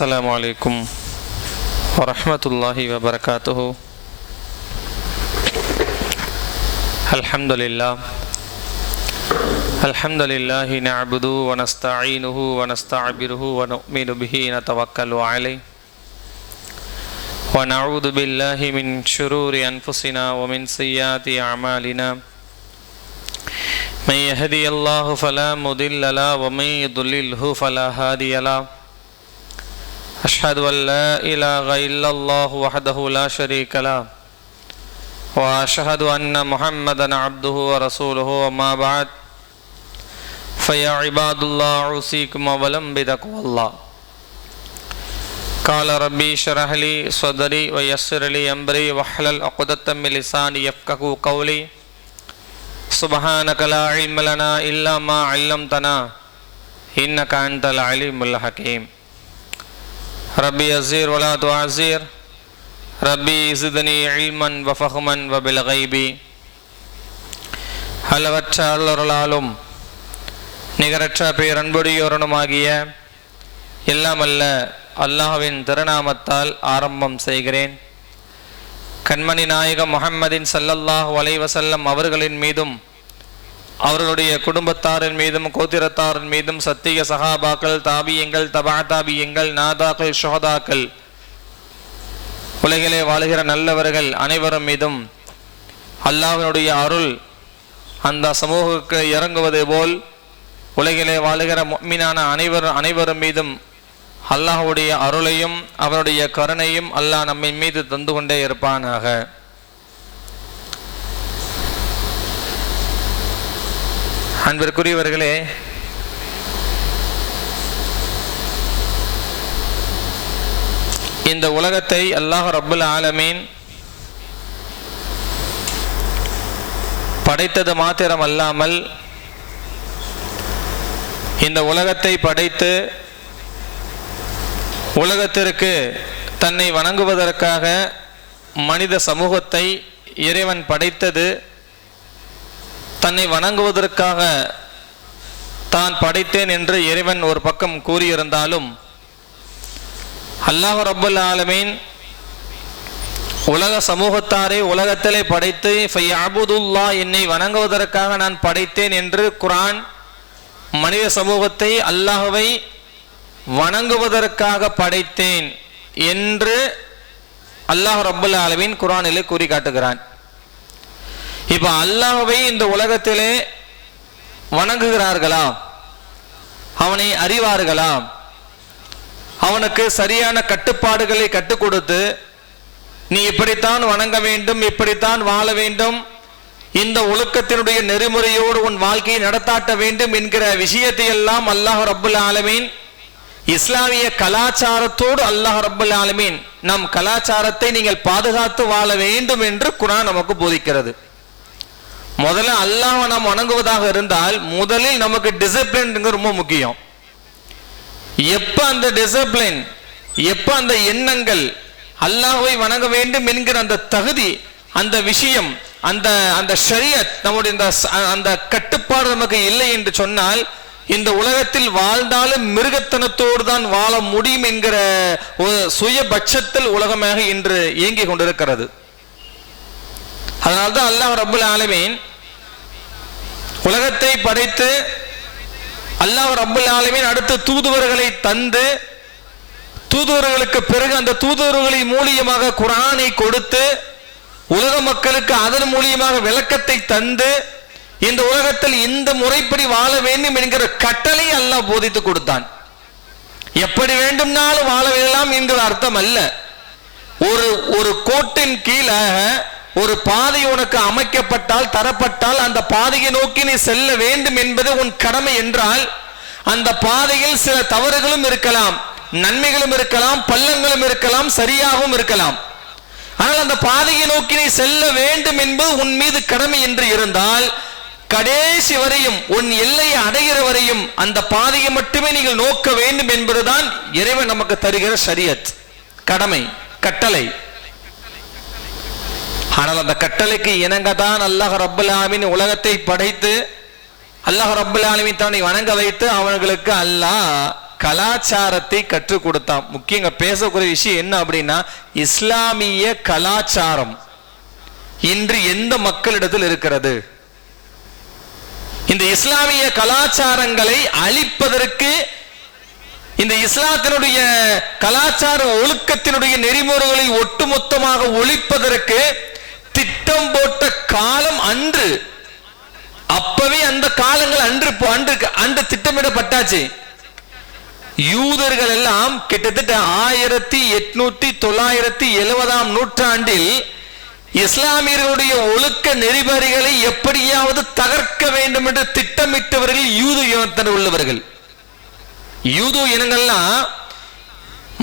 السلام عليكم ورحمة الله وبركاته. الحمد لله نعبده ونستعينه ونستعبره ونؤمن به نتوكل عليه ونعوذ بالله من شرور أنفسنا ومن سيئات أعمالنا. من يهدي الله فلا مضل له ومن يضلله فلا هادي له. أشهد أن لا إله إلا الله وحده لا شريك له وأشهد أن محمدا عبده ورسوله. وما بعد فيا عباد الله أوصيكم أولا بتقوى الله. قال ربي اشرح لي صدري ويسر لي أمري واحلل عقدة من لساني يفقهوا قولي. سبحانك لا علم لنا إلا ما علمتنا إنك أنت العليم الحكيم. ربي يزير ولا تعزير ربي زدني علما وفهما وبالغيب. அளவற்ற அருளாலும் நிகரற்ற பேரன்புடையோருமாகிய எல்லாம் அல்ல அல்லாஹ்வின் திருநாமத்தால் ஆரம்பம் செய்கிறேன். கண்மணி நாயகம் முஹம்மதின் ஸல்லல்லாஹு அலைஹி வஸல்லம் அவர்களின் மீதும் அவர்களுடைய குடும்பத்தாரின் மீதும் கோத்திரத்தாரின் மீதும் சத்திய சஹாபாக்கள் தாபியங்கள் தபா தாபியங்கள் நாதாக்கள் ஷுஹதாக்கள் உலகிலே வாழுகிற நல்லவர்கள் அனைவரும் மீதும் அல்லாஹ்வினுடைய அருள் அந்த சமூகத்துக்கு இறங்குவது போல் உலகிலே வாழுகிற முஃமினான அனைவரும் மீதும் அல்லாஹ்வுடைய அருளையும் அவருடைய கருணையும் அல்லாஹ் நம்மை மீது தந்து கொண்டே இருப்பானாக. அன்பிற்குரியவர்களே, இந்த உலகத்தை அல்லாஹ் ரப்புல் ஆலமீன் படைத்தது மாத்திரம் அல்லாமல் இந்த உலகத்தை படைத்து உலகத்திற்கு தன்னை வணங்குவதற்காக மனித சமூகத்தை இறைவன் படைத்தது தன்னை வணங்குவதற்காக தான் படைத்தேன் என்று இறைவன் ஒரு பக்கம் கூறியிருந்தாலும் அல்லாஹ் ரப்புல் ஆலமீன் உலக சமூகத்தாரை உலகத்திலே படைத்து ஃபயஅபுதுல்லாஹ் என்னை வணங்குவதற்காக நான் படைத்தேன் என்று குர்ஆன் மனித சமூகத்தை அல்லாஹ்வை வணங்குவதற்காக படைத்தேன் என்று அல்லாஹ் ரப்புல் ஆலமீன் குர்ஆனிலே கூறி காட்டுகிறான். இப்ப அல்லாஹ்வை இந்த உலகத்திலே வணங்குகிறார்களா? அவனை அறிவார்களா? அவனுக்கு சரியான கட்டுப்பாடுகளை கற்றுக் கொடுத்து நீ இப்படித்தான் வணங்க வேண்டும், இப்படித்தான் வாழ வேண்டும், இந்த ஒழுக்கத்தினுடைய நெறிமுறையோடு உன் வாழ்க்கையை நடத்தாட்ட வேண்டும் என்கிற விஷயத்தை எல்லாம் அல்லாஹ் ரப்புல் ஆலமீன் இஸ்லாமிய கலாச்சாரத்தோடு அல்லாஹ் ரப்புல் ஆலமீன் நம் கலாச்சாரத்தை நீங்கள் பாதுகாத்து வாழ வேண்டும் என்று குர்ஆன் நமக்கு போதிக்கிறது. முதல்ல அல்லாஹ்வை நாம் வணங்குவதாக இருந்தால் முதலில் நமக்கு டிசிப்ளின் ரொம்ப முக்கியம். எப்ப அந்த டிசிப்ளின், எப்ப அந்த எண்ணங்கள், அல்லாஹ்வை வணங்க வேண்டும் என்கிற அந்த தகுதி, அந்த விஷயம், அந்த ஷரியத், நம்முடைய அந்த கட்டுப்பாடு நமக்கு இல்லை என்று சொன்னால் இந்த உலகத்தில் வாழ்ந்தாலும் மிருகத்தனத்தோடு தான் வாழ முடியும் என்கிற ஒரு சுயபட்சத்தில் உலகமாக இன்று இயங்கிக் கொண்டிருக்கிறது. அதனால்தான் அல்லாஹ் ரப்புல் ஆலமீன் உலகத்தை படைத்து அல்லாஹ் ரப்புல் ஆலமீன் அடுத்து தூதுவர்களை தந்து தூதுவர்களுக்கு பிறகு அந்த தூதுவர்களின் மூலியமாக குர்ஆனை கொடுத்து உலக மக்களுக்கு அதன் மூலியமாக விளக்கத்தை தந்து இந்த உலகத்தில் இந்த முறைப்படி வாழ வேண்டும் என்கிற கட்டளை அல்லாஹ் போதித்து கொடுத்தான். எப்படி வேண்டும்னாலும் வாழ வேண்டாம் என்கிற அர்த்தம் அல்ல. ஒரு கோட்டின் கீழாக ஒரு பாதை உனக்கு அமைக்கப்பட்டால் தரப்பட்டால் அந்த பாதையை நோக்கி நீ செல்ல வேண்டும் என்பது உன் கடமை என்றால் அந்த பாதையில் சில தவறுகளும் இருக்கலாம், நன்மைகளும் இருக்கலாம், பள்ளங்களும் இருக்கலாம், சரியாகவும் இருக்கலாம். ஆனால் அந்த பாதையை நோக்கி நீ செல்ல வேண்டும் என்பது உன் மீது கடமை என்று இருந்தால் கடைசி வரையும் உன் எல்லையை அடைகிற வரையும் அந்த பாதையை மட்டுமே நீங்கள் நோக்க வேண்டும் என்பதுதான் இறைவன் நமக்கு தருகிற ஷரியத், கடமை, கட்டளை. ஆனால் அந்த கட்டளைக்கு இணங்கதான் அல்லாஹ் ரப்புல் ஆலமீன் உலகத்தை படைத்து அல்லாஹ் ரப்புல் ஆலமீன் தன்னை வணங்க வைத்து அவர்களுக்கு அல்லாஹ் கலாச்சாரத்தை கற்றுக் கொடுத்தான். முக்கியங்க பேசக்கூடிய விஷயம் என்ன அப்படின்னா, இஸ்லாமிய கலாச்சாரம் இன்று எந்த மக்களிடத்தில் இருக்கிறது? இந்த இஸ்லாமிய கலாச்சாரங்களை அழிப்பதற்கு, இந்த இஸ்லாத்தினுடைய கலாச்சார ஒழுக்கத்தினுடைய நெறிமுறைகளை ஒட்டுமொத்தமாக ஒழிப்பதற்கு திட்டம் போட்ட காலம் அன்று. அப்பவே அந்த காலங்கள் அன்று திட்டமிடப்பட்டாச்சு. யூதர்கள் எல்லாம் கிட்டத்தட்ட 1870 நூற்றாண்டில் இஸ்லாமியர்களுடைய ஒழுக்க நெறிமுறைகளை எப்படியாவது தகர்க்க வேண்டும் என்று திட்டமிட்டவர்கள் யூத இனத்தினர் உள்ளவர்கள். யூத இனங்கள்லாம்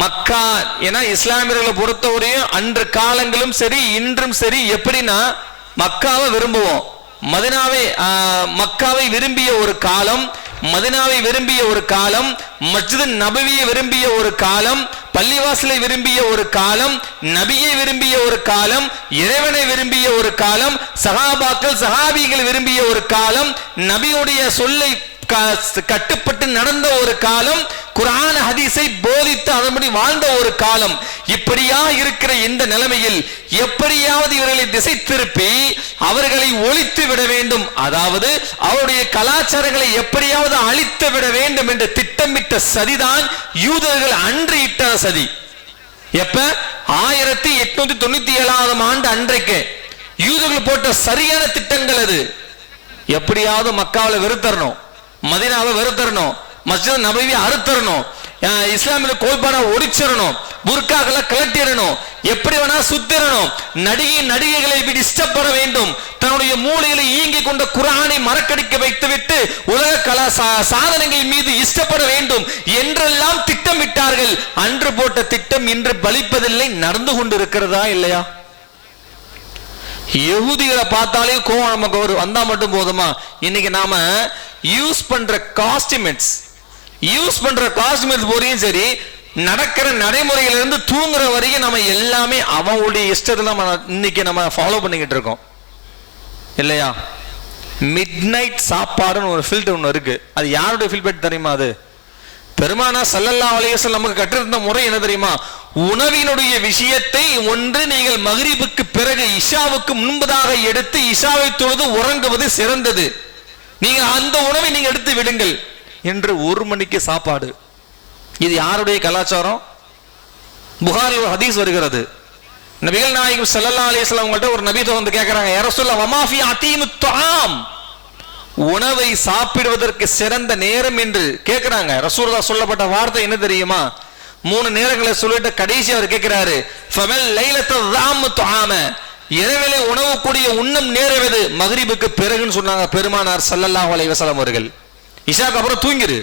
மக்கா, ஏன்னா இஸ்லாமியர்களை பொறுத்தவரையும் அன்று காலங்களும் சரி இன்றும் சரி எப்படின்னா, மக்காவை விரும்புவோம், மக்காவை விரும்பிய ஒரு காலம், மதினாவை விரும்பிய ஒரு காலம், மஸ்ஜித் நபவியை விரும்பிய ஒரு காலம், பள்ளிவாசலை விரும்பிய ஒரு காலம், நபியை விரும்பிய ஒரு காலம், இறைவனை விரும்பிய ஒரு காலம், சஹாபாக்கள் சஹாபிகள் விரும்பிய ஒரு காலம், நபியுடைய சொல்லை கட்டுப்பட்டு நடந்த ஒரு காலம், குர்ஆன் ஹதீஸை போதித்து அதன்படி வாழ்ந்த ஒரு காலம். இப்படியா இருக்கிற இந்த நிலைமையில் எப்படியாவது இவர்களை திசை திருப்பி அவர்களை ஒழித்து விட வேண்டும், அதாவது அவருடைய கலாச்சாரங்களை எப்படியாவது அழித்து விட வேண்டும் என்று திட்டமிட்ட சதிதான் யூதர்கள் அன்று இட்ட சதி. எப்ப 1897 அன்றைக்கு யூதர்கள் போட்ட சரியான திட்டங்கள் அது. எப்படியாவது மக்காவில் வெறுத்தரணும், மதீனாவை வெறுத்தரணும், மஸ்ஜித் நபவி அறுத்தரணும், இஸ்லாமிய கோட்பாடை ஒடிச்சிடணும், புர்காக்களை கலட்டிடணும், எப்படி வேணா சுத்திரணும், நடிகைகளை டிஸ்டர்ப் பண்ண வேண்டும், தன்னுடைய மூளைகளை ஈங்கி கொண்ட குர்ஆனை மறக்கடிக்க வைத்துவிட்டு உலக கலா சாதனைகள் மீது இஷ்டப்பட வேண்டும் என்றெல்லாம் திட்டமிட்டார்கள். அன்று போட்ட திட்டம் இன்று பலிப்பதில்லை, நடந்து கொண்டிருக்கிறதா இல்லையா? யஹூதிகளை பார்த்தாலே கோவம் நமக்கு வந்தா மட்டும் போதுமா? இன்னைக்கு நாம யூஸ் பண்ற காஸ்டியூம்ஸ் போறையும் சரி, நடக்கிற நடைமுறையிலிருந்து தூங்குற வரைக்கும் நம்ம எல்லாமே அவங்களுடைய இஷ்டத்துல இன்னைக்கு நம்ம ஃபாலோ பண்ணிக்கிட்டு இருக்கோம் இல்லையா? மிட் நைட் சாப்பாடுன்னு ஒரு ஃபில்டர் ஒன்று இருக்கு. அது யாருடைய ஃபில்டர் தெரியுமா? அது பெருமானார் ஸல்லல்லாஹு அலைஹி வஸல்லம் நமக்கு கற்றிருந்த முறை என்ன தெரியுமா? உணவினுடைய விஷயத்தை ஒன்று நீங்கள் மக்ரிபுக்கு பிறகு இஷாவுக்கு முன்பதாக எடுத்து இஷாவை தொழுது உறங்குவது சிறந்தது, நீங்க அந்த உணவை நீங்க எடுத்து விடுங்கள் என்று 1 மணிக்கு சாப்பாடு. இது யாருடைய கலாச்சாரம்? புகாரில் ஒரு ஹதீஸ் வருகிறது. நபிகள் நாயகம் ஸல்லல்லாஹு அலைஹி வஸல்லம் அவங்கள்ட்ட ஒரு நபி வந்து கேட்கிறாங்க, யா ரசூலல்லாஹ் வமா ஃபீ அதீமுத் துஆம், உணவை சாப்பிடுவதற்கு சிறந்த நேரம் என்று கேட்கிறாங்க. ரசூலுல்லாஹ் சொல்லப்பட்ட வார்த்தை என்ன தெரியுமா? 3 நேரங்களை சொல்லிட்டு கடைசி அவர் கேட்கிறாரு, ஃபமல் லைலத்து ஸாமு துஆம, இரவிலே உணவு கூடிய உண்ணும் நேரம் எது? மக்ரிபுக்கு பிறகுன்னு சொன்னாங்க பெருமானார் ஸல்லல்லாஹு அலைஹி வஸல்லம் அவர்கள். இஷாக்கு அப்புறம் தூங்கிரு,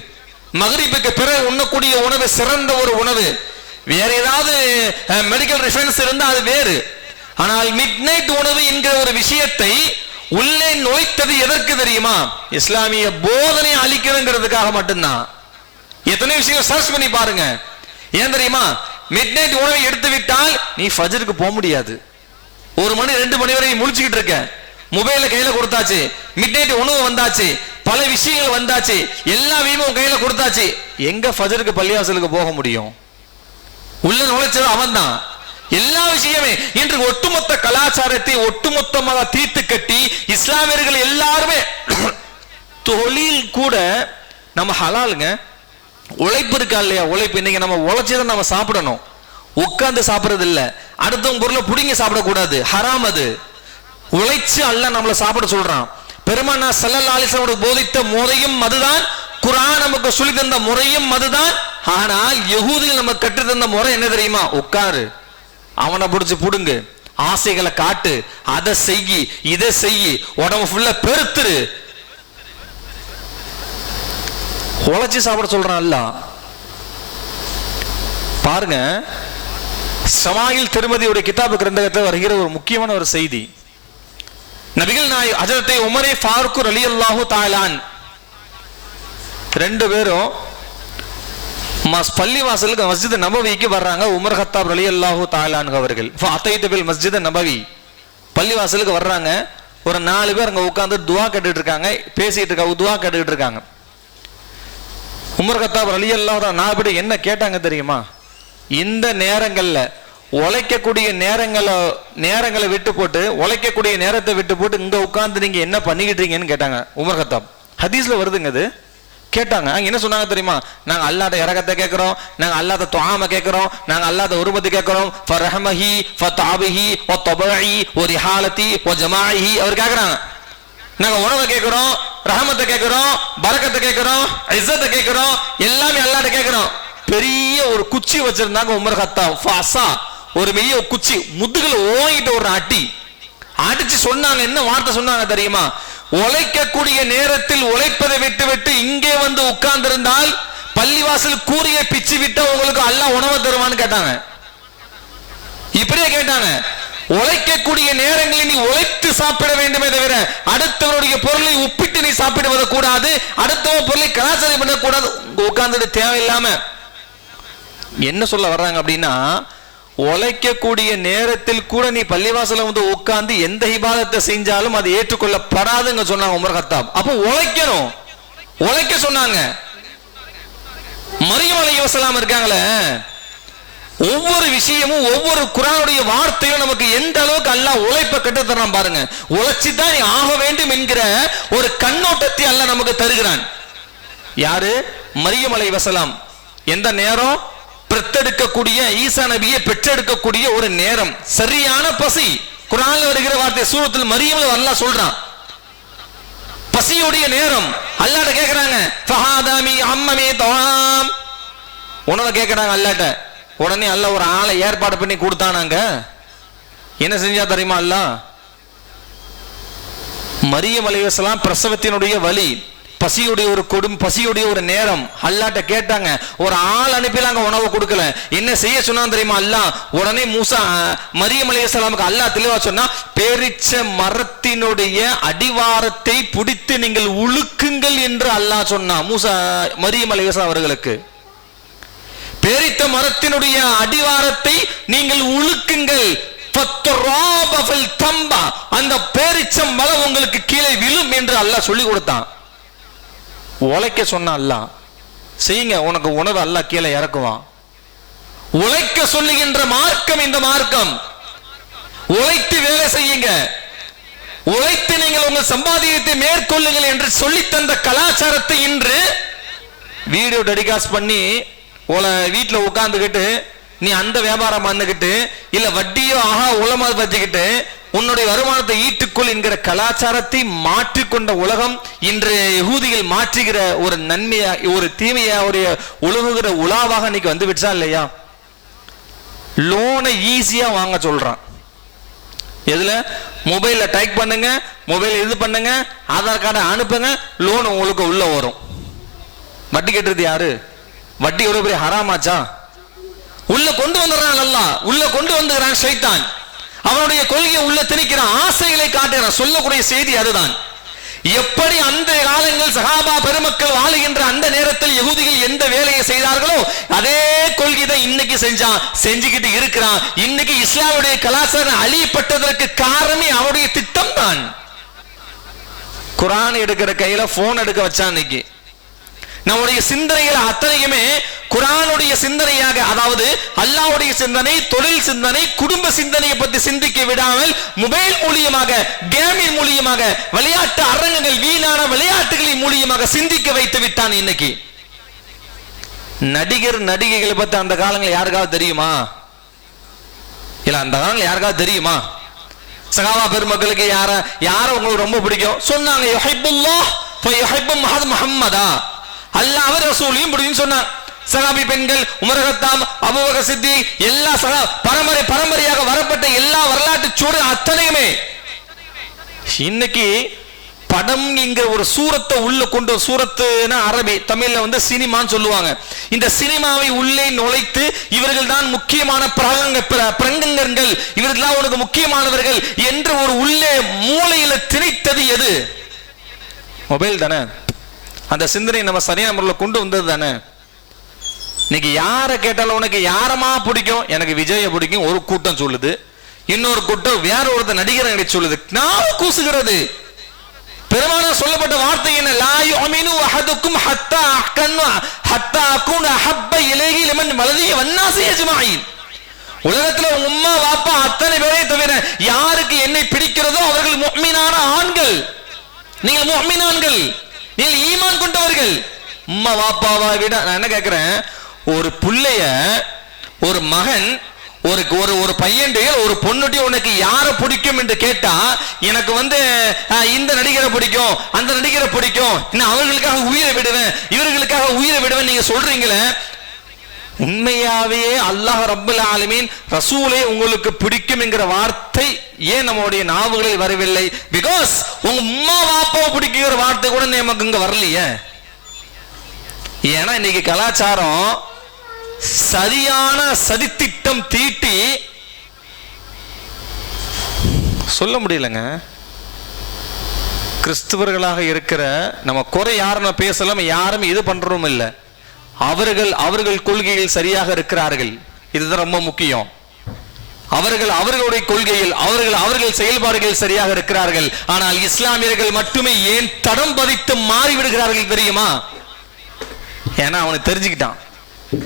மக்ரிபுக்கு பிறகு உண்ணக்கூடிய உணவு சிறந்த ஒரு உணவு. வேற ஏதாவது மெடிக்கல் ரெஃபரன்ஸ் இருந்தா அது வேறு. ஆனால் மிட் நைட் உணவு என்கிற ஒரு விஷயத்தை உள்ளே நுழைத்தது எதற்கு தெரியுமா? இஸ்லாமிய போதனை அளிக்கிறதுக்காக மட்டும்தான். எத்தனை விஷயம் சர்ச் பண்ணி பாருங்க. ஏன் தெரியுமா? மிட் நைட் உணவை எடுத்து விட்டால் நீ ஃபஜ்ருக்கு போக முடியாது. 1 மணி 2 மணி வரை முழிச்சுக்கிட்டு இருக்க, மொபைல கையில கொடுத்தாச்சு, மிட் நைட் உணவு வந்தாச்சு, பல விஷயங்கள் வந்தாச்சு, எல்லா வீமும் கையில கொடுத்தாச்சு, எங்க ஃபஜ்ருக்கு பள்ளிவாசலுக்கு போக முடியும்? உள்ள நுழைச்சது அவன் தான். எல்லா விஷயமே இன்று ஒட்டுமொத்த கலாச்சாரத்தை ஒட்டுமொத்தமாக தீர்த்து கட்டி இஸ்லாமியர்கள் எல்லாருமே தொழில் கூட நம்ம ஹலாலுங்க, உழைப்பு இருக்கா இல்லையா? உழைப்பு இன்னைக்கு நம்ம உழைச்சதை நம்ம சாப்பிடணும், உட்கார்ந்து சாப்பிடுறது இல்ல, அடுத்தவங்க பொருளை புடிங்க சாப்பிடக்கூடாது, ஹராம் அது. உழைச்சு அல்லாஹ் நம்மளை சாப்பிட சொல்றான். பெருமானார் ஸல்லல்லாஹு அலைஹி வஸல்லம் போதித்த முறையும் அதுதான், குர்ஆன் நமக்கு சொல்லி தந்த முறையும் அதுதான். ஆனால் யஹூதிகள் நமக்கு கற்று தந்த முறை என்ன தெரியுமா? உட்காரு, அவனை பிடிச்சு புடுங்கு, ஆசைகளை காட்டு, அதை செய்யி இதை செய்யி, உடம்பு ஃபுல்லா பெருத்துரு, உழைச்சு சாப்பிட சொல்றான் அல்லாஹ். பாருங்க, ஷமாயில் திருமதியுடைய கிதாபு கிரந்தகத்தில் வருகிற ஒரு முக்கியமான ஒரு செய்தி. நபிகள் நாயகம் ஹஜ்ரத் உமரே ஃபாரூக் ரலியல்லாஹு தஆலா 2 பேரும் பள்ளிவாசலுக்கு மஸ்ஜித் நபவிக்கு வர்றாங்க. உமர் கத்தாப் ரலியல்லாஹு தஆலா அவர்கள் ஃபஅதைது பில் மஸ்ஜித் நபவி, பள்ளிவாசலுக்கு வர்றாங்க. ஒரு 4 பேர் அங்க உட்கார்ந்து துஆ கேட்டுட்டு இருக்காங்க, பேசிட்டு இருக்காங்க, துஆ கேட்டுட்டு இருக்காங்க. உமர் கத்தாப் ரலியல்லாஹு அன்ஹு நான் இப்படி என்ன கேட்டாங்க தெரியுமா? இந்த நேரங்கள்ல உழைக்கக்கூடிய நேரங்களை விட்டு போட்டு, உழைக்கக்கூடிய நேரத்தை விட்டு போட்டு இங்க உட்கார்ந்து நீங்க என்ன பண்ணிக்கிட்டீங்கன்னு கேட்டாங்க உமர் கத்தாப். ஹதீஸ்ல வருதுங்க அது. கேட்டாங்க, என்ன சொன்னாங்க தெரியுமா? நாங்க அல்லாஹ்ட இரக்கத்தை கேட்கிறோம், நாங்க அல்லாஹ்ட துஆம கேட்கிறோம், நாங்க அல்லாஹ்ட உருபத்தை கேட்கிறோம். ஃபரஹமஹி ஃபதாபிஹி வதபஇ வரிஹாலதி வஜமாஇஹி. அவர் கேக்குறாங்க, நாங்க உணவை கேட்கிறோம், ரஹமத்தை கேட்கிறோம், பரக்கத்தை கேட்கிறோம், இஸ்ஸத்தை கேட்கிறோம், எல்லாமே அல்லாஹ்ட்ட கேட்கிறோம். பெரிய ஒரு குச்சி வச்சிருந்தாங்க உமர் கத்தாப். ஃபஸா, ஒரு பெரிய குச்சி முதுகுல ஓங்கிட்டு ஒரு அடிச்சு சொன்னாங்க. என்ன வார்த்தை சொன்னாங்க தெரியுமா? உழைக்கக்கூடிய நேரத்தில் உழைப்பதை விட்டு விட்டு இங்கே வந்து உட்கார்ந்து இருந்தால் பள்ளிவாசல் கூறிய பிச்சு விட்டா உங்களுக்கு அல்லாஹ் உணவு தருவான்னு கேட்டாங்க. இப்படியே கேட்டாங்க. உழைக்கக்கூடிய நேரங்களில் நீ உழைத்து சாப்பிட வேண்டுமே தவிர அடுத்தவருடைய பொருளை உப்பிட்டு நீ சாப்பிடுவத கூடாது, அடுத்தவன் பொருளை கலாச்சாரம் பண்ணக்கூடாது. உட்கார்ந்துட்டு தேவையில்லாம என்ன சொல்ல வர்றாங்க அப்படின்னா, உழைக்கக்கூடிய நேரத்தில் கூட நீ பள்ளிவாசல வந்து உட்கார்ந்து எந்த இபாதத்தை செஞ்சாலும் அது ஏற்றுக்கொள்ளப்படாதுன்னு சொன்னாங்க உமர் கத்தாப். அப்போ உழைக்கணும், உழைக்க சொன்னாங்க. மரியம் அலைஹிஸ்ஸலாம் இருக்காங்களே, ஒவ்வொரு விஷயமும் ஒவ்வொரு குர்ஆனுடைய வார்த்தையும் நமக்கு எந்த அளவுக்கு அல்லாஹ் உழைப்பை கற்றுத் தரான் பாருங்க. உழைச்சுதான் நீ ஆக வேண்டும் என்கிற ஒரு கண்ணோட்டத்தை அல்லாஹ் நமக்கு தருகிறான். யாரு? மரியம் அலைஹிஸ்ஸலாம். எந்த நேரம்? பெற்றெடுக்கக்கூடிய ஈசா நபியை பெற்றெடுக்கக்கூடிய ஒரு நேரம். சரியான பசி. குர்ஆன்ல வருகிற வார்த்தை சூரத்துல் மரியம்ல அல்லாஹ் சொல்றான், பசியுடைய நேரம். அல்லாஹ்ட்ட கேக்குறாங்க, ஃபஹாதாமி அம்மமி தவாம். உணவை கேக்குறாங்க அல்லாஹ்ட்ட. உடனே அல்லாஹ் ஒரு ஆளை ஏற்பாடு பண்ணி கொடுத்தானாங்க. என்ன செஞ்சா தெரியுமா அல்லாஹ்? மரியம் அலைஹிஸ்ஸலாம் பிரசவத்தினுடைய வலி, பசியுடைய ஒரு பசியுடைய ஒரு நேரம். அல்லாஹ்ட்ட கேட்டாங்க, ஒரு ஆள் அனுப்பிலாங்க உணவு கொடுக்கல. என்ன செய்ய சொன்னா தெரியுமா அல்லாஹ்? உடனே மூசா மரியம் அலைஹிஸ்ஸலாமுக்கு அல்லாஹ் தெளிவா சொன்னா, பேரிச்ச மரத்தினுடைய அடிவாரத்தை பிடித்து நீங்கள் உழுக்குங்கள் என்று அல்லாஹ் சொன்னா மூசா மரியம் அலைஹிஸ்ஸலாம் அவர்களுக்கு. பேரித்த மரத்தினுடைய அடிவாரத்தை நீங்கள் உழுக்குங்கள், அந்த பேரிச்சம் மரம் உங்களுக்கு கீழே விழும் என்று அல்லாஹ் சொல்லி கொடுத்தான். உழைக்க சொன்ன அல்லாஹ், செய்யுங்க, உனக்கு உணவு அல்லாஹ் கீழே இறக்குவான். உழைக்க சொல்லுகின்ற மார்க்கம் இந்த மார்க்கம். உழைத்து வேலை செய்யுங்க, உழைத்து நீங்கள் உங்கள் சம்பாதியத்தை மேற்கொள்ளுங்கள் என்று சொல்லி தந்த கலாச்சாரத்தை இன்று வீடியோ டெடிகாஸ்ட் பண்ணி வீட்டுல உட்கார்ந்துகிட்டு நீ அந்த வியாபாரம் பண்ணிக்கிட்டு இல்ல வட்டியோ ஆஹா உலமா வச்சுக்கிட்டு உன்னுடைய வருமானத்தை ஈட்டுக்கொள் என்கிற கலாச்சாரத்தை மாற்றிக்கொண்ட உலகம் இன்று யகூதிகள் மாற்றுகிற ஒரு நன்மையா ஒரு தீமையா ஒரு உலகுகிற உலாவாக இன்னைக்கு வந்து விட்டா இல்லையா? லோனை ஈஸியா வாங்க சொல்றான். எதுல? மொபைல்ல டைப் பண்ணுங்க, மொபைல் இது பண்ணுங்க, ஆதார் கார்டை அனுப்புங்க, லோன் உங்களுக்கு உள்ள வரும். வட்டி கட்டுறது யாரு? வட்டி எவ்வளவு பெரிய ஹராமாச்சா? உள்ள கொண்டு வந்துடுறான் அல்லாஹ், உள்ள கொண்டு வந்துகிறான் ஷைத்தான். அவனுடைய கொள்கையை உள்ள திணிக்கிறான், ஆசைகளை காட்டுகிறான். சொல்லக்கூடிய செய்தி அதுதான். எப்படி அந்த காலங்கள் சஹாபா பெருமக்கள் வாழுகின்ற அந்த நேரத்தில் யகூதிகள் எந்த வேலையை செய்தார்களோ அதே கொள்கை இன்னைக்கு செஞ்சுக்கிட்டு இருக்கிறான். இன்னைக்கு இஸ்லாமுடைய கலாச்சாரம் அழியப்பட்டதற்கு காரணமே அவருடைய திட்டம் தான். குர்ஆன் எடுக்கிற கையில போன் எடுக்க வச்சான். இன்னைக்கு நம்முடைய சிந்தனைகள் அத்தனையுமே குர்ஆனுடைய சிந்தனையாக, அதாவது அல்லாஹ்வுடைய சிந்தனை, தொழில் சிந்தனை, குடும்ப சிந்தனையை பற்றி சிந்திக்க விடாமல் மொபைல் மூலியமாக, கேமிங் மூலியமாக, விளையாட்டு அரங்கங்கள், வீணான விளையாட்டுகளின் மூலியமாக சிந்திக்க வைத்து விட்டான். இன்னைக்கு நடிகர் நடிகைகளை பத்தி அந்த காலங்கள் யாருக்காவது தெரியுமா? இல்ல அந்த காலங்கள் யாருக்காவது தெரியுமா? சஹாபா பெருமக்களுக்கு யார உங்களுக்கு ரொம்ப பிடிக்கும் சொன்னாங்க? யுஹிப்புல்லாஹ் ஃப யுஹிப்பு முஹம்மதா. அல்லாஹ் அவர் ரசூலையும் பிடிக்கும்னு சொன்னாங்க. சஹாபி பெண்கள், உமர் கத்தாப், அபூபக்கர் சித்திக், எல்லா பரம்பரையாக வரப்பட்ட எல்லா வரலாற்று சூழ அத்தனையுமே இன்னைக்கு படம் என்கிற ஒரு சூரத்தை உள்ள கொண்டு, சூரத்துனா அரபி, தமிழ்ல வந்து சினிமான்னு சொல்லுவாங்க. இந்த சினிமாவை உள்ளே நுழைத்து இவர்கள் தான் முக்கியமான பிரங்கங்கள், இவர்கள் தான் உனக்கு முக்கியமானவர்கள் என்று ஒரு உள்ளே மூளையில திணித்தது எது? மொபைல் தானே. அந்த சிந்தனை நம்ம சரியான முறையில் கொண்டு வந்தது தானே. இன்னைக்கு யார கேட்டாலும் உனக்கு யாரமா பிடிக்கும்? எனக்கு விஜய பிடிக்கும் ஒரு கூட்டம் சொல்லுது, இன்னொரு கூட்டம் வேற ஒருத்த நடிகரை சொல்லுது. நான் கூசுகிறது பெருமானார் சொல்லப்பட்ட வார்த்தை என்ன? லா யுமினு அஹதுக்கும் ஹத்தா அகுன அஹப்ப இலைஹி லிமன் வலதிஹி வன்னாஸி அஜ்மஈன். உலகத்துல உம்மா வாப்பா அத்தனை பேரை தவிர யாருக்கு என்னை பிடிக்கிறதோ அவர்கள் முஃமினான ஆண்கள். நீங்கள் முஃமினான்கள், நீங்கள் ஈமான் கொண்டவர்கள். உம்மா வாப்பாவை விட நான் என்ன கேட்கிறேன், ஒரு புள்ளைய, ஒரு மகன், ஒரு பையன் ஒரு பொண்ணுடைய உனக்கு யாரை பிடிக்கும் என்று கேட்டா, எனக்கு இந்த நடிகரை பிடிக்கும், அந்த நடிகரை பிடிக்கும், இன்னும் அவர்களுக்காக உயிரை விடுவேன், இவர்களுக்காக உயிரை விடுவேன் நீங்க சொல்றீங்களே, உண்மையாவே அல்லாஹ் ரப்பல் ஆலமீன் ரசூலை உங்களுக்கு பிடிக்கும் என்கிற வார்த்தை ஏன் நம்முடைய நாவுகளில் வரவில்லை? பிகாஸ் உங்க உம்மா வாப்பாவை பிடிக்கிற வார்த்தை கூட நமக்கு இங்க வரலையே. ஏன்னா இன்னைக்கு கலாச்சாரம் சரியான சதித்திட்டம் தீட்டி சொல்ல முடியலங்க. கிறிஸ்தவர்களாக இருக்கிற நம்ம குறை யாரும் பேசலாம், யாரும் இது பண்றோம் இல்லை. அவர்கள் கொள்கையில் சரியாக இருக்கிறார்கள், இதுதான் ரொம்ப முக்கியம். அவர்களுடைய கொள்கையில் அவர்கள் செயல்பாடுகள் சரியாக இருக்கிறார்கள். ஆனால் இஸ்லாமியர்கள் மட்டுமே ஏன் தடம் பதித்து மாறிவிடுகிறார்கள் தெரியுமா? ஏன்னா அவனுக்கு தெரிஞ்சுக்கிட்டான்,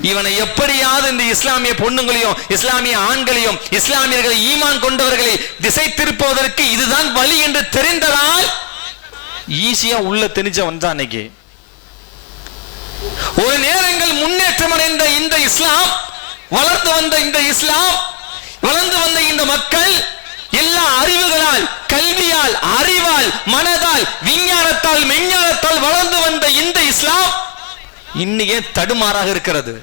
இவனை எப்படியாவது இந்த இஸ்லாமிய பொண்ணுங்களையும் இஸ்லாமிய ஆண்களையும் இஸ்லாமியர்களை ஈமான் கொண்டவர்களை திசை திருப்புவதற்கு இதுதான் வழி என்று தெரிந்ததால் ஈஸியா உள்ள திணிச்ச வந்தான். அன்னைக்கு ஒரு நேரங்கள் முன்னேற்றம் அடைந்த இந்த இஸ்லாம், வளர்ந்து வந்த இந்த இஸ்லாம், வளர்ந்து வந்த இந்த மக்கள் எல்லா அறிவுகளால், கல்வியால், அறிவால், மனதால், விஞ்ஞானத்தால், மெஞ்ஞானத்தால் வளர்ந்து வந்த இந்த இஸ்லாம் இன்னையே தடுமாறாக இருக்கிறது.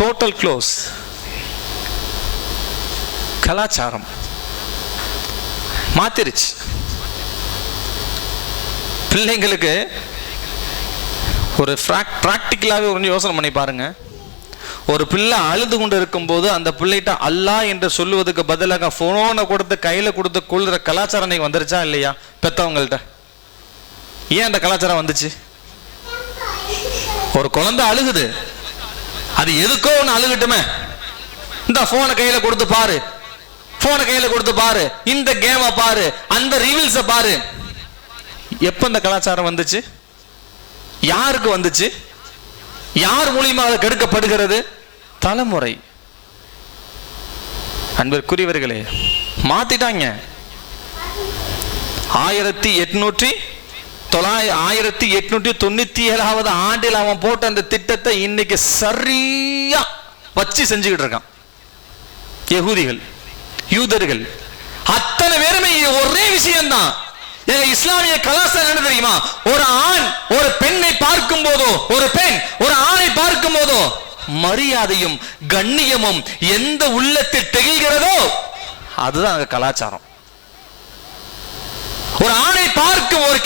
Total close. கலாச்சாரம் மாத்திருச்சு. பிள்ளைங்களுக்கு ஒரு பிராக்டிக்கலாவே ஒரு யோசனை பண்ணி பாருங்க. ஒரு பிள்ளை அழுது கொண்டு இருக்கும் போது அந்த பிள்ளைகிட்ட அல்லாஹ் என்று சொல்லுவதுக்கு பதிலாக போனை கொடுத்து கையில கொடுத்து கொள்ளுற கலாச்சாரம் வந்துருச்சா இல்லையா? பெத்தவங்கள்ட்ட ஏன் அந்த கலாச்சாரம் வந்துச்சு? ஒரு குழந்தை அழுகுது, அது எதுக்கோ ஒன்று அழுகட்டுமே, இந்த போனை கையில கொடுத்து பாரு, போனை கையில கொடுத்து பாரு, இந்த கேமை பாரு, அந்த ரீல்ஸ பாரு. எப்ப இந்த கலாச்சாரம் வந்துச்சு? யாருக்கு வந்துச்சு? யார் மூலியமாக அது கெடுக்கப்படுகிறது? தலைமுறை. அன்பிற்குரியவர்களே, மாத்திட்டாங்க. 1897 ஆண்டில் அவன் போட்ட அந்த திட்டத்தை இன்னைக்கு சரியா வச்சு செஞ்சுக்கிட்டு இருக்கான். யகூதிகள், யூதர்கள் அத்தனை பேருமே ஒரே விஷயம்தான். இஸ்லாமிய கலாச்சாரம் என்ன தெரியுமா? ஒரு ஆண் ஒரு பெண்ணை பார்க்கும் போதோ, ஒரு பெண் ஒரு ஆணை பார்க்கும் போதோ மரியாதையும் கண்ணியமும் எந்த உள்ளத்தில் திகழ்கிறதோ அதுதான் அங்க கலாச்சாரம். ஒரு ஆணை பார்க்கும் ஒரு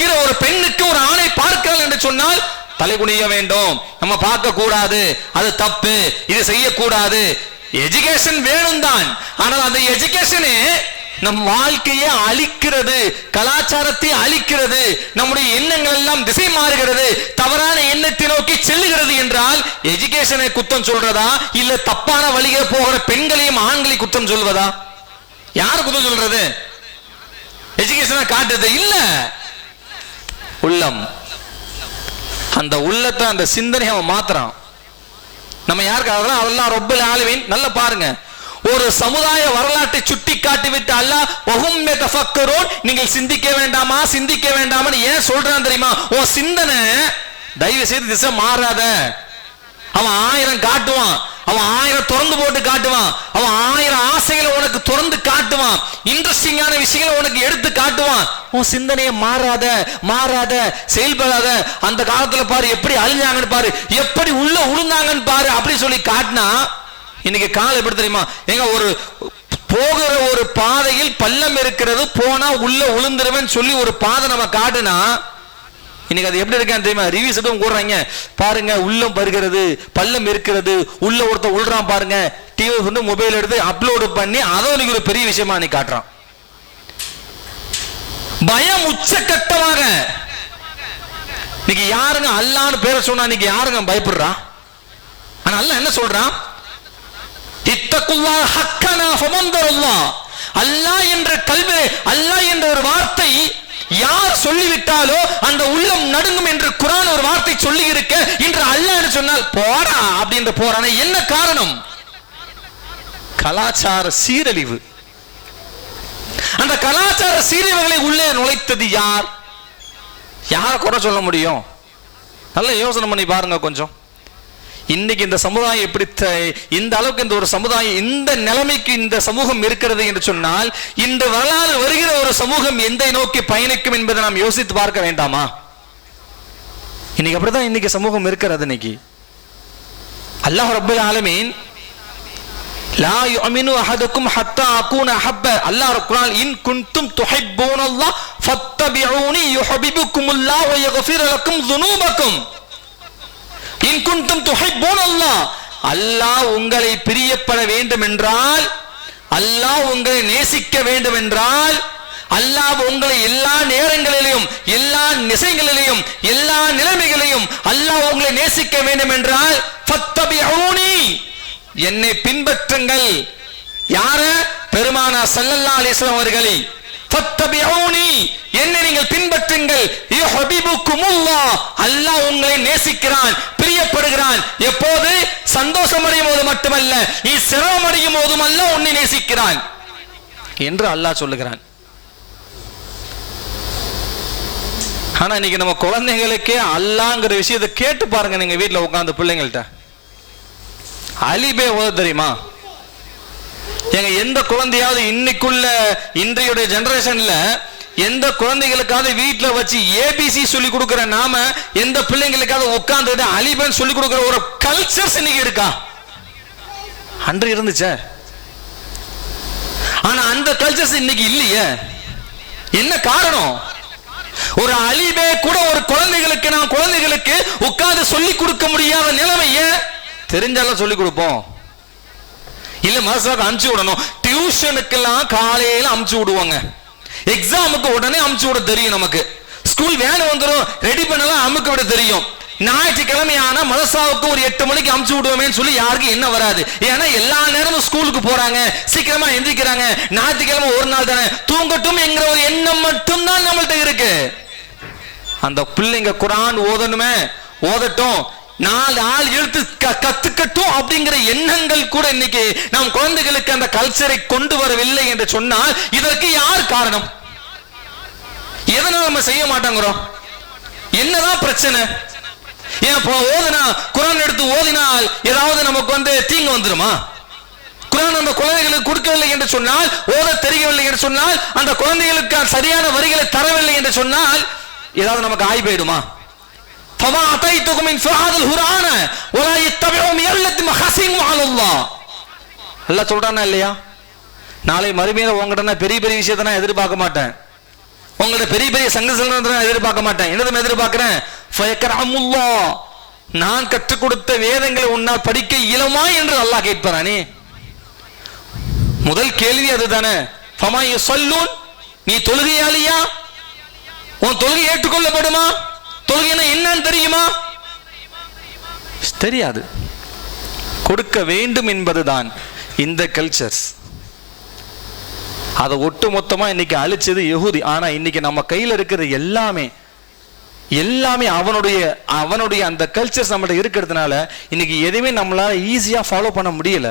பெண்ணுக்கு ஒரு ஆணை பார்க்கிறாள் என்று சொன்னால் தலைகுனிய வேண்டும், நம்ம பார்க்க கூடாது, அது தப்பு, இது செய்யக்கூடாது. எஜுகேஷன் வேணும் தான், ஆனால் அந்த எஜுகேஷனே நம் வாழ்க்கையை அழிக்கிறது, கலாச்சாரத்தை அழிக்கிறது, நம்முடைய எண்ணங்கள் எல்லாம் திசை மாறுகிறது, தவறான எண்ணத்தை நோக்கி செல்லுகிறது என்றால் எஜுகேஷனை குற்றம் சொல்றதா இல்ல தப்பான வழியில போகிற பெண்களையும் ஆண்களையும் குற்றம் சொல்வதா? யாரு குற்றம் சொல்றது? எஜுகேஷனை காட்டுறது இல்ல, உள்ளம். அந்த உள்ளத்தை, அந்த சிந்தனை அவன் மாத்துறான். நம்ம யாருக்காக? அல்லாஹ் ரப்பல் ஆலமீன். நல்லா பாருங்க, ஒரு சமுதாய வரலாற்றை சுட்டி காட்டி விட்டு அல்லாஹ் வஹும் யதஃபக்கரூன், நீங்கள் சிந்திக்க வேண்டாமா சிந்திக்க வேண்டாமான்னு ஏன் சொல்றான் தெரியுமா? உன் சிந்தனை தயவு செய்து திசை மாறாத. அவன் 1000 காட்டுவான், அவன் 1000 திறந்து போட்டு காட்டுவான், அவன் 1000 ஆசைகளை உனக்கு திறந்து காட்டுவான், இன்ட்ரெஸ்டிங்கான விஷயங்களை உனக்கு எடுத்து காட்டுவான். உன் சிந்தனையை மாறாத செயல்படாத. அந்த காலத்துல பாரு எப்படி அழிஞ்சாங்கன்னு பாரு, எப்படி உள்ள உளுந்தாங்கன்னு பாரு, அப்படி சொல்லி காட்டினா இன்னைக்கு காலம் எப்படி தெரியுமா? எங்க ஒரு போகிற ஒரு பாதையில் பள்ளம் இருக்கிறது, போனா உள்ள உளுந்துருவேன்னு சொல்லி ஒரு பாதை நம்ம காட்டுனா இன்னைக்கு அது எப்படி இருக்கான்னு தெரியுமா? ரிவ்யூஸ் எதுவும் கூடுறாங்க பாருங்க, உள்ளம் பருகிறது, பள்ளம் இருக்கிறது, உள்ள ஒருத்தர் உள்றான் பாருங்க, டிவி வந்து மொபைல் எடுத்து அப்லோடு பண்ணி அதை இன்னைக்கு ஒரு பெரிய விஷயமா நீ காட்டுறான். பயம் உச்சக்கட்டமாக. இன்னைக்கு யாருங்க அல்லாஹ்னு பேரை சொன்னா இன்னைக்கு யாருங்க பயப்படுறா? ஆனா அல்லாஹ் என்ன சொல்றான்? இத்தகுல்லாஹ் ஹக்கனா ஃபமந்தருல்லாஹ். அல்லாஹ் என்ற கல்வி, அல்லாஹ் என்ற ஒரு வார்த்தை யார் சொல்லிவிட்டாலோ அந்த உள்ளம் நடுங்கும் என்று குர்ஆன் ஒரு வார்த்தை சொல்லி இருக்க, இன்று அல்லாஹ் சொன்னால் போடா அப்படின்ற போறானே, என்ன காரணம்? கலாச்சார சீரழிவு. அந்த கலாச்சார சீரழிவுகளை உள்ளே நுழைத்தது யார்? யாரை குறை சொல்ல முடியும்? நல்ல யோசனை பண்ணி பாருங்க கொஞ்சம். இன்னைக்கு இந்த சமுதாயம் எப்படி இந்த அளவுக்கு இந்த ஒரு சமுதாயம் இந்த நிலைமைக்கு இந்த சமூகம் இருக்கிறது என்று சொன்னால், இந்த வரலாறு வருகிற ஒரு சமூகம் எந்த நோக்கி பயணிக்கும் என்பதை நாம் யோசித்து பார்க்க வேண்டாமா? இன்னைக்கு அப்படிதான் இன்னைக்கு சமூகம் இருக்கிறது. இன்னைக்கு அல்லாஹ் ரப்பல் ஆலமீன் லா யுமினு அஹதுக்கும் ஹத்தா அகூன ஹப்ப, அல்லாஹ் குர்ஆன் இன் குன்தும் துஹிப்பூனல்லாஹ் ஃபத்தபிஊனி யுஹிப்புக்குமுல்லாஹ் வ யக்ஃபிர் லக்கும் ذுனூபக்கும். இன் குன்தும் துஹிப்பூனல்லாஹ், அல்லாஹ் உங்களை பிரியப்பட வேண்டும் என்றால், அல்லாஹ் உங்களை நேசிக்க வேண்டும் என்றால், அல்லாஹ் உங்களை எல்லா நேரங்களிலும் எல்லா திசைகளிலும் எல்லா நிலைமைகளிலும் அல்லாஹ் உங்களை நேசிக்க வேண்டும் என்றால் ஃபத்தபிஊனி, என்னை பின்பற்றுங்கள். யார? பெருமானா ஸல்லல்லாஹு அலைஹி வஸல்லம் அவர்களை. ஃபத்தபிஊனி, என்னை நீங்கள் பின்பற்றுங்கள். யுஹிப்புக்குமுல்லாஹ், அல்லாஹ் உங்களை நேசிக்கிறான், பிரியப்படுகிறான். எப்போது? சந்தோஷம் அடையும் போது மட்டுமல்ல, நீ சிரமம் அடையும் போதும் அல்லாஹ் உன்னை நேசிக்கிறான் என்று அல்லாஹ் சொல்லுகிறான். ஆனா இன்னைக்கு நம்ம குழந்தைகளுக்கே அல்லாஹ்ங்கிற விஷயத்தை கேட்டு பாருங்க. நீங்க வீட்டுல உட்கார்ந்து பிள்ளைங்கள்ட்ட அலிபே ஓத தெரியுமா? எங்க எந்த குழந்தையாவது இன்னைக்குள்ள இன்றைய ஜெனரேஷன்ல எந்த குழந்தைகளுக்காவது வீட்டுல வச்சு ஏபிசி சொல்லி கொடுக்கிற நாம எந்த பிள்ளைங்களுக்காவது உட்கார்ந்து அலிபேன்னு சொல்லி கொடுக்கிற ஒரு கல்ச்சர்ஸ் இன்னைக்கு இருக்கா? அன்று இருந்துச்சே, ஆனா அந்த கல்ச்சர்ஸ் இன்னைக்கு இல்லையே. என்ன காரணம்? ஒரு அலிபே கூட ஒரு குழந்தைகளுக்கு நாம் குழந்தைகளுக்கு உட்கார்ந்து சொல்லி கொடுக்க முடியாத நிலைமைய தெரிஞ்சாலும் சொல்லி கொடுப்போம். இல்ல மாசாக்கு அனுப்பிச்சு விடணும். டியூஷனுக்கெல்லாம் காலையில அனுப்பிச்சு விடுவாங்க, எக்ஸாமுக்கு உடனே அனுப்பிச்சு விட தெரியும். நமக்கு ஸ்கூல் வேலை வந்துடும், ரெடி பண்ணலாம், அமுக்க விட தெரியும். ஞாயிற்றுக்கிழமை ஆனா மதரசாவுக்கு ஒரு 8 மணிக்கு அனுப்பிச்சு விடுவோமேன்னு சொல்லி யாருக்கும் என்ன வராது. ஏன்னா எல்லா நேரமும் ஸ்கூலுக்கு போறாங்க, சீக்கிரமா எந்திரிக்கிறாங்க. ஞாயிற்றுக்கிழமை ஒரு நாள் தானே, தூங்கட்டும் என்கிற ஒரு எண்ணம் மட்டும்தான் நம்மள்ட்ட இருக்கு. அந்த பிள்ளைங்க குர்ஆன் ஓதணுமே, ஓதட்டும், 4 ஆள் எழுத்து கத்துக்கட்டும் அப்படிங்கிற எண்ணங்கள் கூட இன்னைக்கு நம் குழந்தைகளுக்கு அந்த கல்ச்சரை கொண்டு வரவில்லை என்று சொன்னால் இதற்கு யார் காரணம்? எதனால நம்ம செய்ய மாட்டோங்கிறோம்? என்னதான் பிரச்சனை? ஏன் ஓதுனா குர்ஆன் எடுத்து ஓதினால் ஏதாவது நமக்கு தீங்கு வந்துருமா? குர்ஆன் நம்ம குழந்தைகளுக்கு கொடுக்கவில்லை என்று சொன்னால், ஓத தெரியவில்லை என்று சொன்னால், அந்த குழந்தைகளுக்கு சரியான வரிகளை தரவில்லை என்று சொன்னால் ஏதாவது நமக்கு ஆய் போயிடுமா? ஃபமா அதைத்துகும் மின் ஃபஹாதில் குர்ஆன வலா யத்தபிஉ மில்லத மஹசின் அலல்லாஹ். அல்லாஹ் சொல்றானா இல்லையா? நாளை மறுமையில உங்ககிட்ட பெரிய பெரிய விஷயத்தை நான் எதிர்பார்க்க மாட்டேன், உங்கள்ட்ட பெரிய பெரிய சங்கசலத்தை நான் எதிர்பார்க்க மாட்டேன். என்னதும் எதிர்பார்க்கிறேன், ஃபயக்ரஹமுல்லாஹ், நான் கற்றுக் கொடுத்த வேதங்களை உன்னால் படிக்க இயலுமா என்று அல்லாஹ் கேட்பானே. முதல் கேள்வி அதுதானே. ஃபமா யுஸல்லூன், நீ தொழுகையாளியா? உன் தொழுகை ஏற்றுக்கொள்ளப்படுமா? தொழுகைனா என்னன்னு தெரியுமா? தெரியாது. கொடுக்க வேண்டும் என்பதுதான் இந்த கல்ச்சர்ஸ். அதை ஒட்டு மொத்தமா இன்னைக்கு அழிச்சது யஹூதி. ஆனா இன்னைக்கு நம்ம கையில இருக்கிற எல்லாமே அவனுடைய அந்த கல்ச்சர்ஸ் நம்மகிட்ட இருக்கிறதுனால இன்னைக்கு எதுவுமே நம்மளால ஈஸியா ஃபாலோ பண்ண முடியல.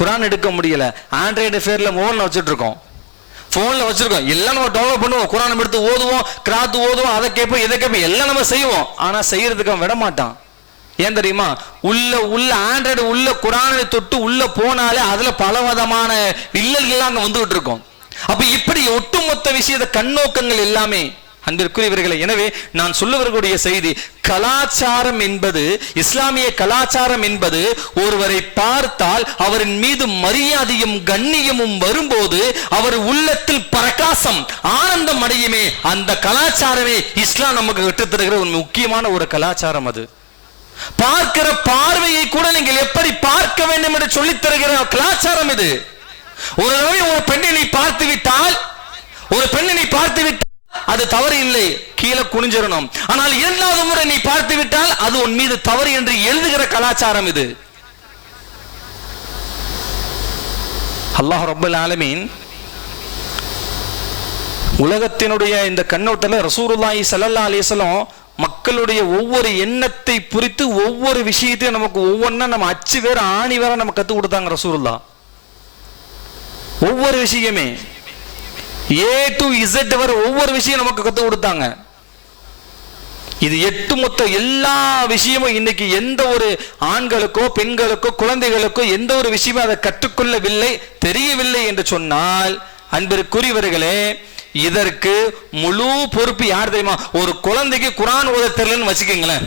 குர்ஆன் எடுக்க முடியல. ஆண்ட்ராய்டு ஃபேர்ல மொபைல்ல வச்சுட்டு இருக்கோம், போன்ல வச்சிருக்கோம், எல்லாம் நம்ம டவுன்லோட் பண்ணுவோம், குர்ஆன் எடுத்து ஓதுவோம், கிராத் ஓதுவோம், அதை கேட்போம், இதை கேட்போம், எல்லாம் நம்ம செய்வோம். ஆனா செய்யறதுக்கு அவன் விட மாட்டான். ஏன் தெரியுமா? உள்ள ஆண்ட்ராய்டு உள்ள குர்ஆனை தொட்டு உள்ள போனாலே அதுல பல விதமான இல்லல்கள் அங்க வந்துகிட்டு இருக்கும். அப்ப இப்படி ஒட்டுமொத்த விஷயத்த கண்ணோக்கங்கள் எல்லாமே அன்பிற்குரியவர்களே. எனவே நான் சொல்லவர்களுடைய செய்தி, கலாச்சாரம் என்பது, இஸ்லாமிய கலாச்சாரம் என்பது, ஒருவரை பார்த்தால் அவரின் மீது மரியாதையும் கண்ணியமும் வரும்போது அவர் உள்ளத்தில் பிரகாசம் ஆனந்தம் அடையுமே, அந்த கலாச்சாரமே இஸ்லாம் நமக்கு கற்றுத்தருகிற ஒரு முக்கியமான ஒரு கலாச்சாரம். அது பார்க்கிற பார்வையை கூட நீங்கள் எப்படி பார்க்க வேண்டும் என்று சொல்லித் தருகிற கலாச்சாரம் இது. ஒரு தடவை ஒரு பெண்ணை நீ பார்த்து விட்டால் அது தவறு இல்லை, கீழே குனிஞ்சிடணும். ஆனால் 2வது முறை நீ பார்த்து விட்டால் அது உன் மீது தவறு என்று எழுதுகிற கலாச்சாரம் இது. அல்லாஹ் ரப்பல் ஆலமீன் உலகத்தினுடைய இந்த கண்ணோட்டத்தில் ரசூலுல்லாஹி ஸல்லல்லாஹு அலைஹி வஸல்லம் மக்களுடைய ஒவ்வொரு எண்ணத்தை குறித்து ஒவ்வொரு விஷயத்தையும் நமக்கு ஒவ்வொன்றா நம்ம அச்சு வேற ஆணி வேற நம்ம கற்றுக் கொடுத்தாங்க ரசூலுல்லாஹ். ஒவ்வொரு விஷயமே A to Z வரை ஒவ்வொரு விஷயம் நமக்கு கற்றுக் கொடுத்தாங்க. இது எட்டு மொத்த எல்லா விஷயமும் இன்னைக்கு எந்த ஒரு ஆண்களுக்கோ பெண்களுக்கோ குழந்தைகளுக்கோ எந்த ஒரு விஷயமும் அதை கற்றுக்கொள்ளவில்லை, தெரியவில்லை என்று சொன்னால் அன்பிற்குரியவர்களே, இதற்கு முழு பொறுப்பு யார் தெரியுமா? ஒரு குழந்தைக்கு குர்ஆன் ஓத தெரியலன்னு வச்சுக்கீங்களேன்.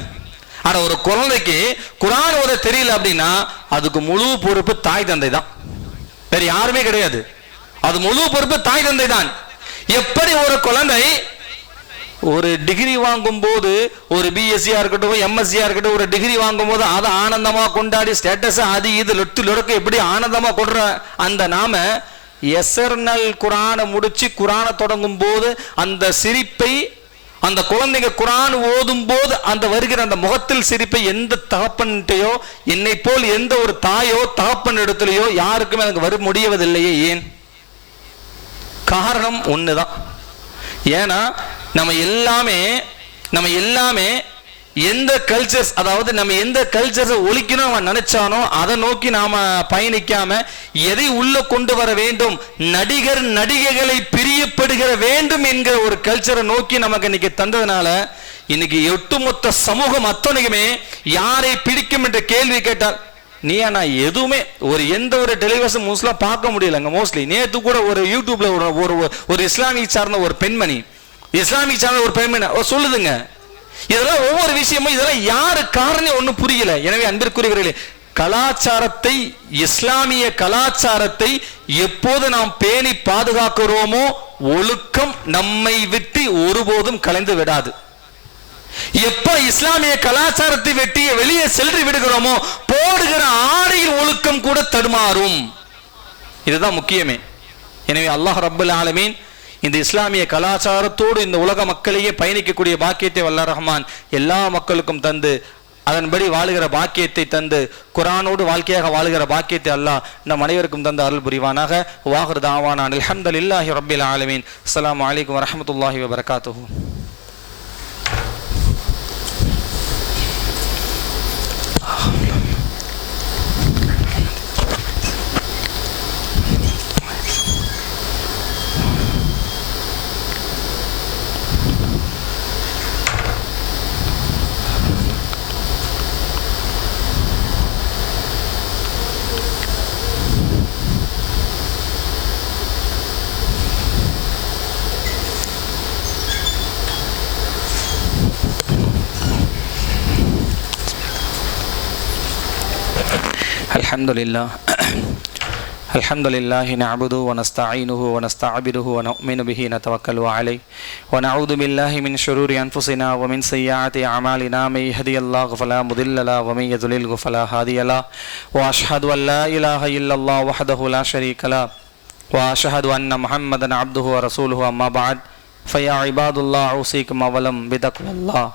ஆனா ஒரு குழந்தைக்கு குர்ஆன் ஓத தெரியல அப்படின்னா அதுக்கு முழு பொறுப்பு தாய் தந்தை தான், வேற யாருமே கிடையாது. அது முழு பொறுப்பு தாய் தந்தை தான். எப்படி ஒரு குழந்தை ஒரு டிகிரி வாங்கும் போது, ஒரு பிஎஸ்சியா இருக்கட்டும் எம்எஸ்சியா இருக்கட்டும், ஒரு டிகிரி வாங்கும் போது அதை ஆனந்தமா கொண்டாடி ஸ்டேட்டஸ் அது இது லொட்டு லொடக்கு எப்படி ஆனந்தமா கொடுற அந்த நாம எஸ்எர்னல் குர்ஆனை முடிச்சு குர்ஆனை தொடங்கும் போது அந்த சிரிப்பை, அந்த குழந்தைங்க குர்ஆன் ஓதும் போது அந்த வருகிற அந்த முகத்தில் சிரிப்பை எந்த தகப்பன்கிட்டயோ என்னை போல் எந்த ஒரு தாயோ தகப்பன் இடத்துலையோ யாருக்குமே எனக்கு வர முடியவதில்லையே. ஏன்? காரணம் ஒண்ணுதான். ஏன்னா நம்ம எல்லாமே எந்த கல்ச்சர்ஸ், அதாவது நம்ம எந்த கல்ச்சர்ஸை ஒழிக்கணும் அவன் நினைச்சானோ அதை நோக்கி நாம பயணிக்காம எதை உள்ள கொண்டு வர வேண்டும், நடிகர் நடிகைகளை பிரியப்படுகிற வேண்டும் என்கிற ஒரு கல்ச்சரை நோக்கி நமக்கு இன்னைக்கு தந்ததுனால இன்னைக்கு ஒட்டுமொத்த சமூகம் அத்தனைக்குமே யாரை பிடிக்கும் என்ற கேள்வி கேட்டால் நான் எதுவுமே எந்த ஒரு டெலிவிஷன் மோஸ்ட்லா பார்க்க முடியலங்க. மோஸ்ட்லி நேற்று கூட ஒரு யூடியூப்ல ஒரு இஸ்லாமிக் சார்ந்த ஒரு பெண்மணி சொல்லுதுங்க, இதெல்லாம் ஒவ்வொரு விஷயமும் இதெல்லாம் யாரு காரணம் ஒன்றும் புரியல. எனவே அன்பிற்குரியவர்களே, கலாச்சாரத்தை, இஸ்லாமிய கலாச்சாரத்தை எப்போது நாம் பேணி பாதுகாக்கிறோமோ ஒழுக்கம் நம்மை விட்டு ஒருபோதும் கலைந்து விடாது. எப்ப இஸ்லாமிய கலாச்சாரத்தை வெட்டி வெளியே சென்று விடுகிறோமோ போடுகிற ஆடையின் ஒழுக்கம் கூட தடுமாறும். இதுதான் முக்கியமே. எனவே அல்லாஹ் ரப்பல் ஆலமீன் இந்த இஸ்லாமிய கலாச்சாரத்தோடு இந்த உலக மக்களையே பயணிக்கக்கூடிய பாக்கியத்தை வல்லாஹ் ரஹ்மான் எல்லா மக்களுக்கும் தந்து, அதன்படி வாழுகிற பாக்கியத்தை தந்து, குர்ஆனோடு வாழ்க்கையாக வாழுகிற பாக்கியத்தை அல்லாஹ் நம் அனைவருக்கும் தந்து அருள் புரிவானாக. வாஹிர் தாவானா அல்ஹம்துலில்லாஹி ரப்பில் ஆலமீன். அஸ்ஸலாமு அலைக்கும் வரஹ்மத்துல்லாஹி வபரகாத்துஹு. الحمد لله نعبده ونستعينه ونستعبده ونؤمن به نتوكل عليه ونعوذ بالله من شرور أنفسنا ومن سيئات أعمالنا من يهدي الله فلا مضل له ومن يضلل فلا هادي له وأشهد أن لا إله إلا الله وحده لا شريك له وأشهد أن محمدا عبده ورسوله أما بعد فيا عباد الله أوصيكم أولا بتقوى الله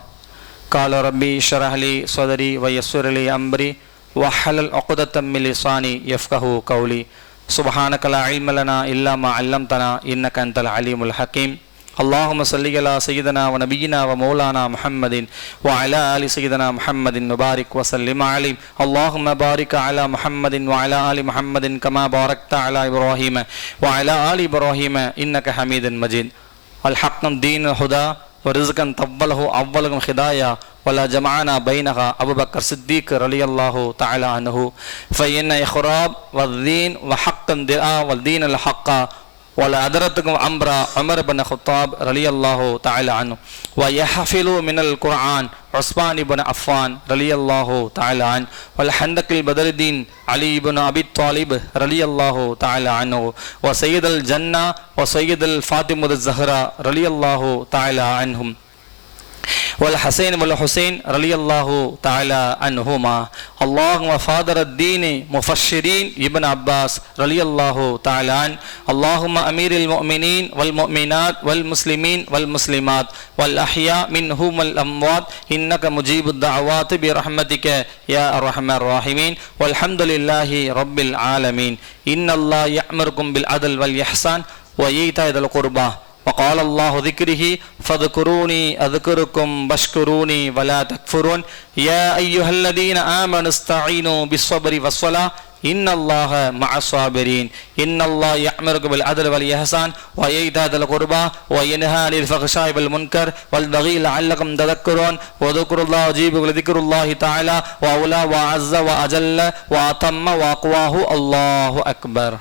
قال ربي اشرح لي صدري ويسر لي أمري وحلل عقدة من لساني يفقهوا قولي سبحانك لا علم لنا إلا ما علمتنا إنك أنت العليم الحكيم اللهم صل على سيدنا ونبينا ومولانا محمد وعلى آل سيدنا محمد وبارك وسلم عليه اللهم بارك على محمد وعلى آل محمد كما باركت على إبراهيم وعلى آل إبراهيم إنك حميد مجيد الحق دين الهدى ورزقا طوله أولكم خدايا ولا جمعنا بينها أبو بكر الصديق رضي الله تعالى عنه فإن إخراب والدين وحق الدعاء والدين الحق ولا أدرتكم أمر عمر بن الخطاب رضي الله تعالى عنه ويحفظ من القرآن عثمان بن عفان رضي الله تعالى عنه والحندق البدر الدين علي بن أبي طالب رضي الله تعالى عنه وسيد الجنة وسيد الفاطمة الزهراء رضي الله تعالى عنهم والحسين والحسين رضي الله تعالى عنهما اللهم فاضل الدين مفسرين ابن عباس رضي الله تعالى عنه اللهم أمير المؤمنين والمؤمنات والمسلمين والمسلمات والأحياء منهم والأموات إنك مجيب الدعوات برحمتك يا أرحم الراحمين والحمد لله رب العالمين إن الله يأمركم بالعدل والإحسان وإيتاء ذي القربى وقال الله ذكره فاذكروني أذكركم واشكروني ولا تكفرون يا أيها الذين آمنوا استعينوا بالصبر والصلاة إن الله مع الصابرين إن الله يأمركم بالعدل والإحسان وإيتاء ذي القربى وينهى عن الفحشاء والمنكر والبغي لعلكم تذكرون وذكروا الله يجيبكم لذكر الله تعالى وأولى وأعز وأجل وأتم وأقواه الله أكبر.